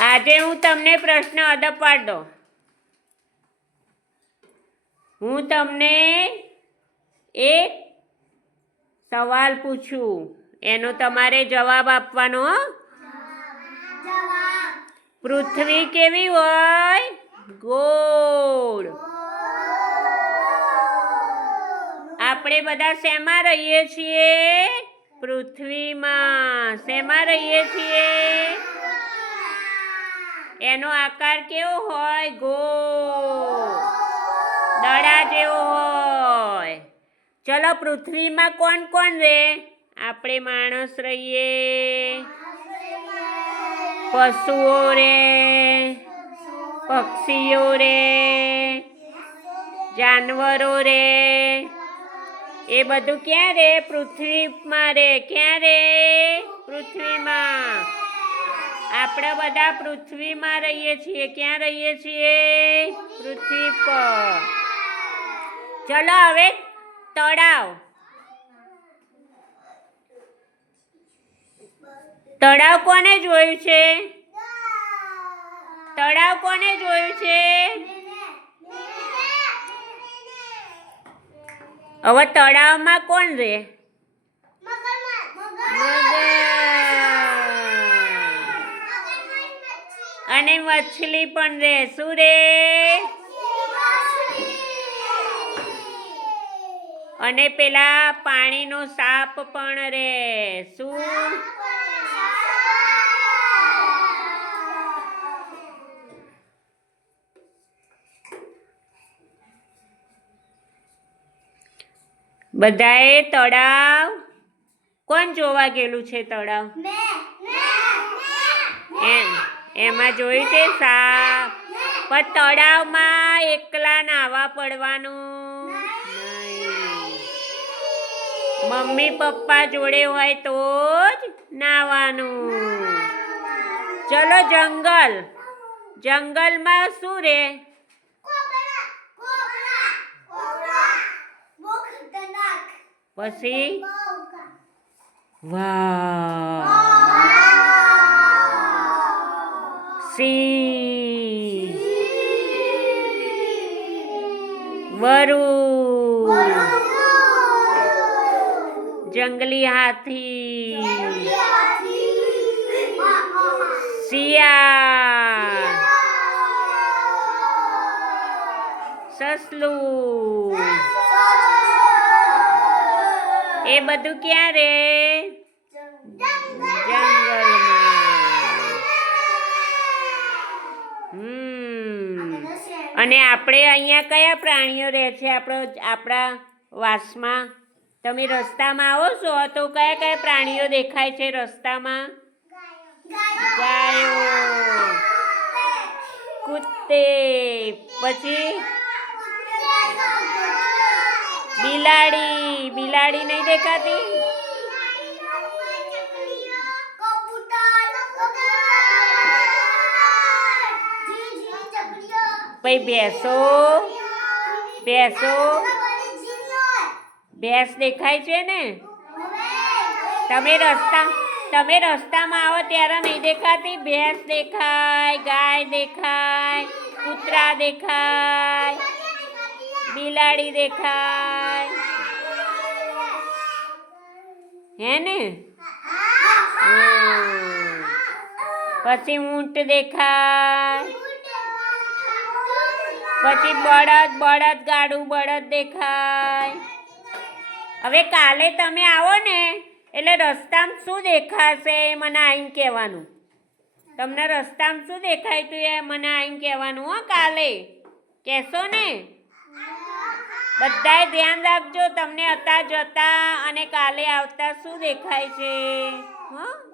આજે હું તમને પ્રશ્ન અદબ પાડો હું તમને એક સવાલ પૂછું. એનો તમારે જવાબ આપવાનો પૃથ્વી કેવી હોય? ગોળ. આપણે બધા શેમાં રહીએ છીએ? પૃથ્વીમાં. શેમાં રહીએ છીએ? એનો આકાર કેવો હોય? ગોળ. દડા જેવો હોય. ચલો, પૃથ્વીમાં કોણ કોણ રે? આપણે માણસ રહીએ. પશુઓ રે. પક્ષીઓ રે. જાનવરો રે. એ બધું ક્યાં રે પૃથ્વીમાં રે ક્યાં રે પૃથ્વીમાં. આપણે બધા પૃથ્વીમાં રહીએ છીએ. ક્યાં રહીએ છીએ? પૃથ્વી પર. ચલો હવે તળાવ. તળાવ કોને જોયું છે? તળાવ કોને જોયું છે? હવે તળાવમાં કોણ રે? અને મછલી પણ રે. શું રે? અને પેલા પાણીનો સાપ પણ રે. શું? બધાએ તળાવ કોણ જોવા ગયેલું છે તળાવ? એમ, એમાં જોયું છે સાપ. પણ તળાવમાં એકલા નાવા પડવાનું મમ્મી પપ્પા જોડે હોય તો જ નાવાનું. ચલો જંગલ. જંગલમાં શું રે? પછી? વાવ. સી વરુ. જંગલી હાથી. શિયાળ. સસલું. એ બધું ક્યાં રે જંગલમાં. હમ. અને આપણે અહીંયા કયા પ્રાણીઓ રહે છે? આપણો આપણા વાસમાં? તમે રસ્તામાં આવો છો? તો કયા કયા પ્રાણીઓ દેખાય છે રસ્તામાં? ગાયો. કુત્તે. પછી? બિલાડી બિલાડી નહીં દેખાતી? પછી ભેંસો ભેંસો ભેંસ દેખાય છે ને? તમે રસ્તા, તમે રસ્તામાં આવો ત્યારે નહીં દેખાતી? ભેંસ દેખાય, ગાય દેખાય, કૂતરા દેખાય. બિલાડી દેખાય. હે ને? પછી ઊંટ દેખાય. પછી બળદ બળદ, ગાડું બળદ દેખાય. હવે કાલે તમે આવો ને, એટલે રસ્તામાં શું દેખાશે એ મને આવીને કહેવાનું. તમને રસ્તામાં શું દેખાય એ મને આવીને કહેવાનું હો કાલે. કહેશો ને? બધાએ ધ્યાન રાખજો તમને હતા જતા અને કાલે આવતા શું દેખાય છે? હં?